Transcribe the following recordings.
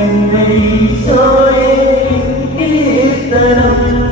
എന്നെ ഈശോയെ കീർത്തനം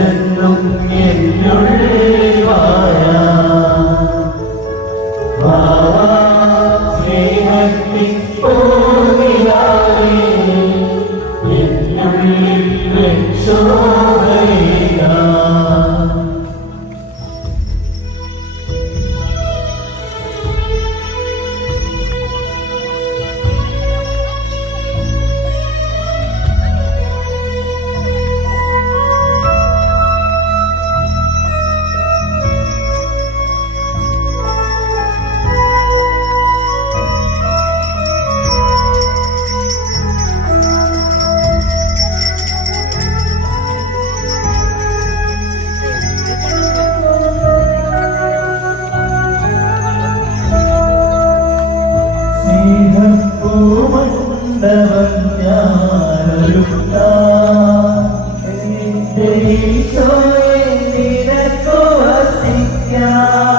എന്നും എന്നുള്ളിൽ നിനക്കോ വസിക്കാം.